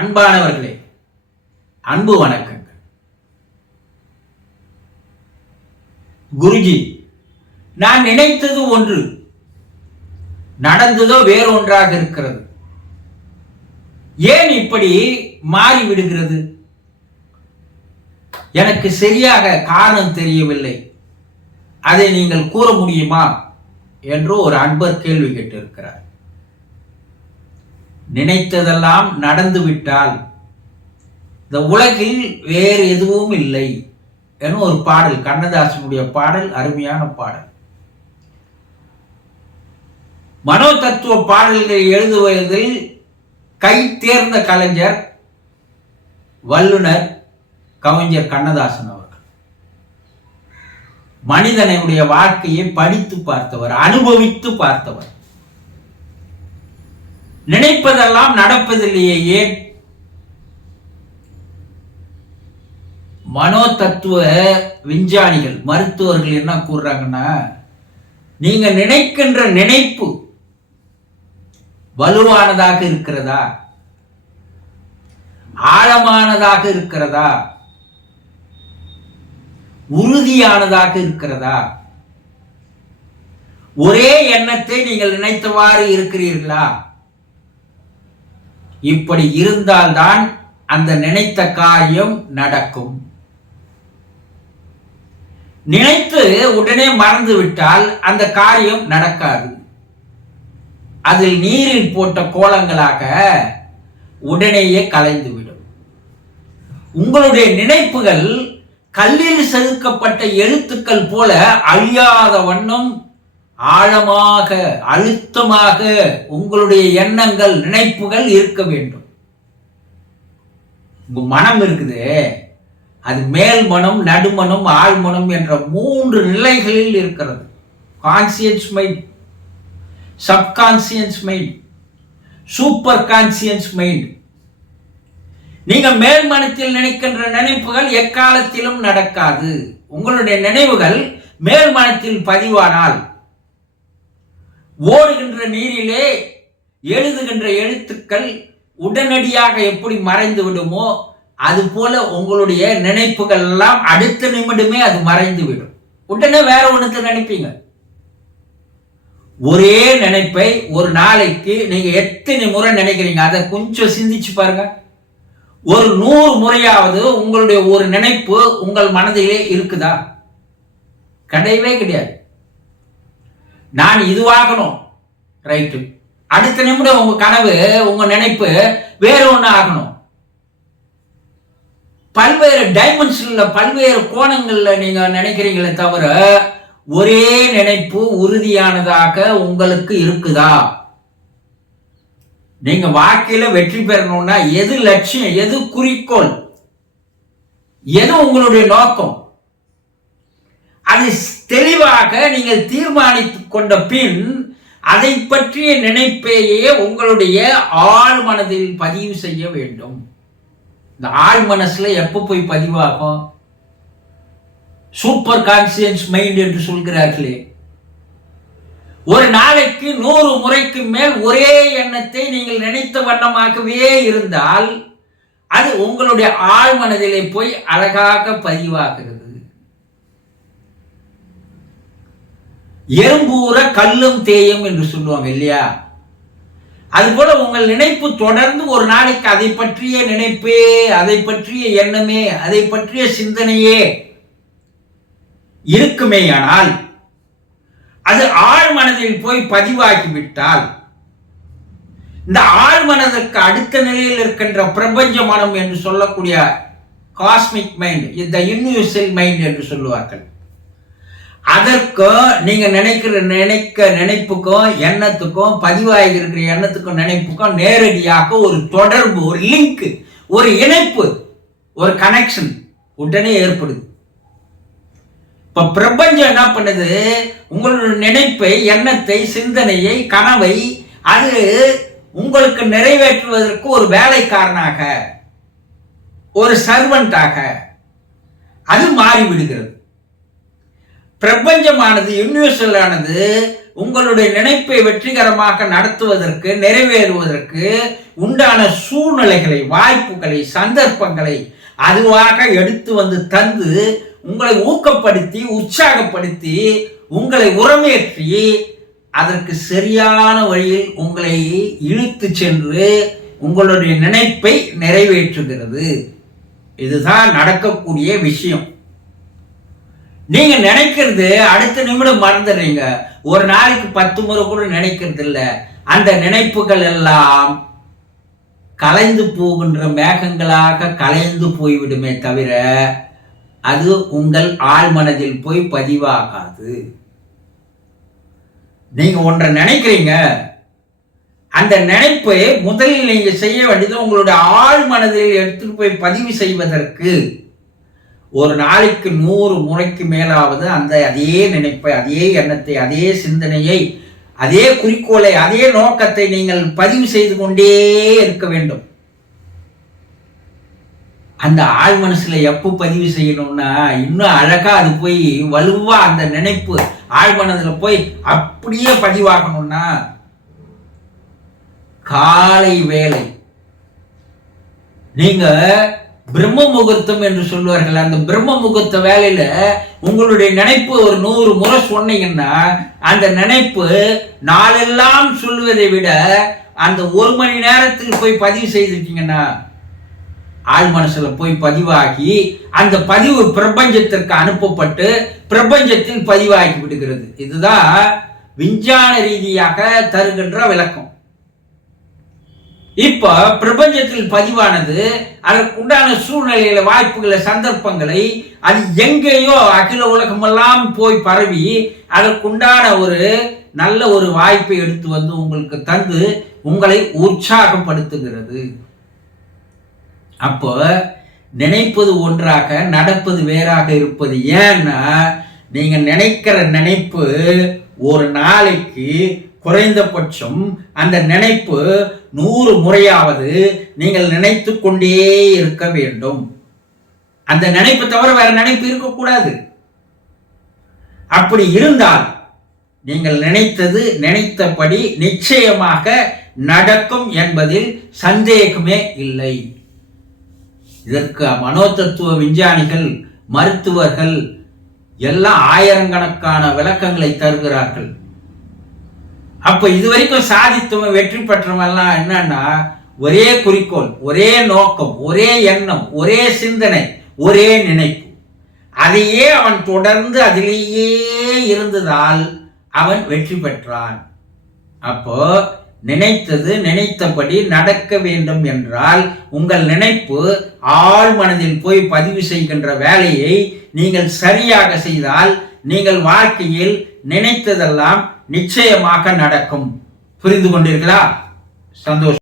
அன்பானவர்களே, அன்பு வணக்கங்கள். குருஜி, நான் நினைத்தது ஒன்று, நடந்ததோ வேறொன்றாக இருக்கிறது. ஏன் இப்படி மாறிவிடுகிறது? எனக்கு சரியாக காரணம் தெரியவில்லை. அதை நீங்கள் கூற முடியுமா என்று ஒரு அன்பர் கேள்வி கேட்டிருக்கிறார். நினைத்ததெல்லாம் நடந்துவிட்டால் இந்த உலகில் வேறு எதுவும் இல்லை என ஒரு பாடல், கண்ணதாசனுடைய பாடல், அருமையான பாடல். மனோ தத்துவ பாடல்களை எழுதுவதில் கை தேர்ந்த கலைஞர், வல்லுனர், கவிஞர் கண்ணதாசன் அவர்கள். மனிதனுடைய வாழ்க்கையை படித்து பார்த்தவர், அனுபவித்து பார்த்தவர். நினைப்பதெல்லாம் நடப்பதில்லையே, ஏன்? மனோ தத்துவ விஞ்ஞானிகள், மருத்துவர்கள் என்ன கூறுறாங்கன்னா, நீங்க நினைக்கின்ற நினைப்பு வலுவானதாக இருக்கிறதா, ஆழமானதாக இருக்கிறதா, உறுதியானதாக இருக்கிறதா? ஒரே எண்ணத்தை நீங்கள் நினைத்தவாறு இருக்கிறீர்களா? இப்படி இருந்தால்தான் அந்த நினைத்த காரியம் நடக்கும். நினைத்து உடனே மறந்து விட்டால் அந்த காரியம் நடக்காது. அதில் நீரில் போட்ட கோலங்களாக உடனேயே கலைந்துவிடும். உங்களுடைய நினைப்புகள் கல்லில் செதுக்கப்பட்ட எழுத்துக்கள் போல அழியாத வண்ணம் ஆழமாக, அழுத்தமாக உங்களுடைய எண்ணங்கள், நினைப்புகள் இருக்க வேண்டும். உங்க மனம் இருக்குது, அது மேல் மனம், நடுமனம், ஆழ்மனம் என்ற 3 நிலைகளில் இருக்கிறது. Conscious mind, subconscious mind, super conscious mind. நீங்க மேல் மனத்தில் நினைக்கின்ற நினைப்புகள் எக்காலத்திலும் நடக்காது. உங்களுடைய நினைவுகள் மேல் மனத்தில் பதிவானால், ஓடுகின்ற நீரிலே எழுதுகின்ற எழுத்துக்கள் உடனடியாக எப்படி மறைந்து விடுமோ அதுபோல உங்களுடைய நினைப்புகள் எல்லாம் அடுத்த நிமிடமே அது மறைந்து விடும். உடனே வேற ஒன்று நினைப்பீங்க. ஒரே நினைப்பை ஒரு நாளைக்கு நீங்க எத்தனை முறை நினைக்கிறீங்க? அதை கொஞ்சம் சிந்திச்சு பாருங்க. ஒரு 100 முறையாவது உங்களுடைய ஒரு நினைப்பு உங்கள் மனதிலே இருக்குதா? கிடையவே கிடையாது. நான் இதுவாகணும், ரைட்டு. அடுத்த நிமிடம் உங்க கனவு, உங்க நினைப்பு வேற ஒண்ணு ஆகணும். பல்வேறு டைமென்ஷன்ல, பல்வேறு கோணங்கள்ல நீங்க நினைக்கிறீங்களே தவிர ஒரே நினைப்பு உறுதியானதாக உங்களுக்கு இருக்குதா? நீங்க வாழ்க்கையில வெற்றி பெறணும்னா எது லட்சியம், எது குறிக்கோள், எது உங்களுடைய நோக்கம், அது தெளிவாக நீங்கள் தீர்மானித்துக் கொண்ட பின் அதை பற்றிய நினைப்பையே உங்களுடைய ஆழ் மனதில் பதிவு செய்ய வேண்டும். இந்த ஆழ் மனசுல எப்ப போய் பதிவாகும்? சூப்பர் கான்சியஸ் மைண்ட் என்று சொல்கிறார்களே. ஒரு நாளைக்கு 100 முறைக்கு மேல் ஒரே எண்ணத்தை நீங்கள் நினைத்த வண்ணமாகவே இருந்தால் அது உங்களுடைய ஆழ் மனதிலே போய் அழகாக பதிவாகிறது. எறும்பூர கல்லும் தேயும் என்று சொல்லுவாங்க இல்லையா? அதுபோல உங்கள் நினைப்பு தொடர்ந்து ஒரு நாளைக்கு அதை பற்றிய நினைப்பே, அதை பற்றிய எண்ணமே, அதை பற்றிய சிந்தனையே இருக்குமேயானால் அது ஆழ் மனதில் போய் பதிவாகிவிட்டால் இந்த ஆழ் மனதிற்கு அடுத்த நிலையில் இருக்கின்ற பிரபஞ்ச மனம் என்று சொல்லக்கூடிய காஸ்மிக் மைண்ட், இந்த யூனிவர்சல் மைண்ட் என்று சொல்லுவார்கள். அதற்கும் நீங்க நினைக்கிற நினைப்புக்கும் எண்ணத்துக்கும், பதிவாகி இருக்கிற எண்ணத்துக்கும் நினைப்புக்கும் நேரடியாக ஒரு தொடர்பு, ஒரு லிங்க், ஒரு இணைப்பு, ஒரு கனெக்ஷன் உடனே ஏற்படுது. இப்ப பிரபஞ்சம் என்ன பண்ணுது? உங்களுடைய நினைப்பை, எண்ணத்தை, சிந்தனையை, கனவை அது உங்களுக்கு நிறைவேற்றுவதற்கு ஒரு வேலைக்காரனாக, ஒரு சர்வெண்டாக அது மாறிவிடுகிறது. பிரபஞ்சமானது, யூனிவர்சல் ஆனது உங்களுடைய நினைப்பை வெற்றிகரமாக நடத்துவதற்கு, நிறைவேறுவதற்கு உண்டான சூழ்நிலைகளை, வாய்ப்புகளை, சந்தர்ப்பங்களை அதுவாக எடுத்து வந்து தந்து உங்களை ஊக்கப்படுத்தி, உற்சாகப்படுத்தி, உங்களை உரமேற்றி அதற்கு சரியான வழியில் உங்களை இழுத்து சென்று உங்களுடைய நினைப்பை நிறைவேற்றுகிறது. இதுதான் நடக்கக்கூடிய விஷயம். நீங்க நினைக்கிறது அடுத்த நிமிடம் மறந்துடுறீங்க. ஒரு நாளைக்கு 10 முறை கூட நினைக்கிறது இல்ல. அந்த நினைப்புகள் எல்லாம் கலைந்து போகின்ற மேகங்களாக கலைந்து போய்விடுமே தவிர அது உங்கள் ஆழ்மனதில் போய் பதிவாகாது. நீங்க ஒன்றை நினைக்கிறீங்க, அந்த நினைப்பை முதலில் நீங்க செய்ய வேண்டியது உங்களுடைய ஆழ்மனதில் எடுத்துட்டு போய் பதிவு செய்வதற்கு ஒரு நாளைக்கு 100 முறைக்கு மேலாவது அதே நினைப்பை, அதே எண்ணத்தை, அதே சிந்தனையை, அதே குறிக்கோளை, அதே நோக்கத்தை நீங்கள் பதிவு செய்து கொண்டே இருக்க வேண்டும். அந்த ஆழ் மனசுல எப்போ பதிவு செய்யணும்னா, இன்னும் அழகா அது போய் வலுவா அந்த நினைப்பு ஆழ்மனதுல போய் அப்படியே பதிவாகணும்னா காலை வேளை நீங்க பிரம்ம முகூர்த்தம் என்று சொல்லுவார்கள். அந்த பிரம்ம முகூர்த்த வேலையில உங்களுடைய நினைப்பு ஒரு 100 முறை சொன்னீங்கன்னா அந்த நினைப்பு நாளெல்லாம் சொல்லுவதை விட அந்த 1 மணி நேரத்தில் போய் பதிவு செய்திருக்கீங்கன்னா ஆழ் மனசுல போய் பதிவாகி அந்த பதிவு பிரபஞ்சத்திற்கு அனுப்பப்பட்டு பிரபஞ்சத்தில் பதிவாகி விடுகிறது. இதுதான் விஞ்ஞான ரீதியாக தருகின்ற விளக்கம். இப்ப பிரபஞ்சத்தில் பதிவானது அதற்குண்டான சூழ்நிலையில, வாய்ப்புகளை, சந்தர்ப்பங்களை அது எங்கேயோ அகில உலகமெல்லாம் போய் பரவி அதற்குண்டான ஒரு நல்ல ஒரு வாய்ப்பை எடுத்து வந்து உங்களுக்கு தந்து உங்களை உற்சாகப்படுத்துகிறது. அப்போ நினைப்பது ஒன்றாக நடப்பது வேறாக இருப்பது. ஏன்னா நீங்க நினைக்கிற நினைப்பு ஒரு நாளைக்கு குறைந்தபட்சம் அந்த நினைப்பு 100 முறையாவது நீங்கள் நினைத்து கொண்டே இருக்க வேண்டும். அந்த நினைப்பு தவிர வேற நினைப்பு இருக்கக்கூடாது. அப்படி இருந்தால் நீங்கள் நினைத்தது நினைத்தபடி நிச்சயமாக நடக்கும் என்பதில் சந்தேகமே இல்லை. இதற்கு மனோதத்துவ விஞ்ஞானிகள், மருத்துவர்கள் எல்லாம் ஆயிரக்கணக்கான விளக்கங்களை தருகிறார்கள். அப்ப இதுவரைக்கும் சாதித்தவன், வெற்றி பெற்றவன் எல்லாம் என்னன்னா ஒரே குறிக்கோள், ஒரே நோக்கம், ஒரே எண்ணம், ஒரே சிந்தனை, ஒரே நினைப்பு. அதையே அவன் தொடர்ந்து அதிலேயே இருந்ததால் அவன் வெற்றி பெற்றான். அப்போ நினைத்தது நினைத்தபடி நடக்க வேண்டும் என்றால் உங்கள் நினைப்பு ஆழ் மனதில் போய் பதிவு செய்கின்ற வேலையை நீங்கள் சரியாக செய்தால் நீங்கள் வாழ்க்கையில் நினைத்ததெல்லாம் நிச்சயமாக நடக்கும். புரிந்து கொண்டீர்களா? சந்தோஷம்.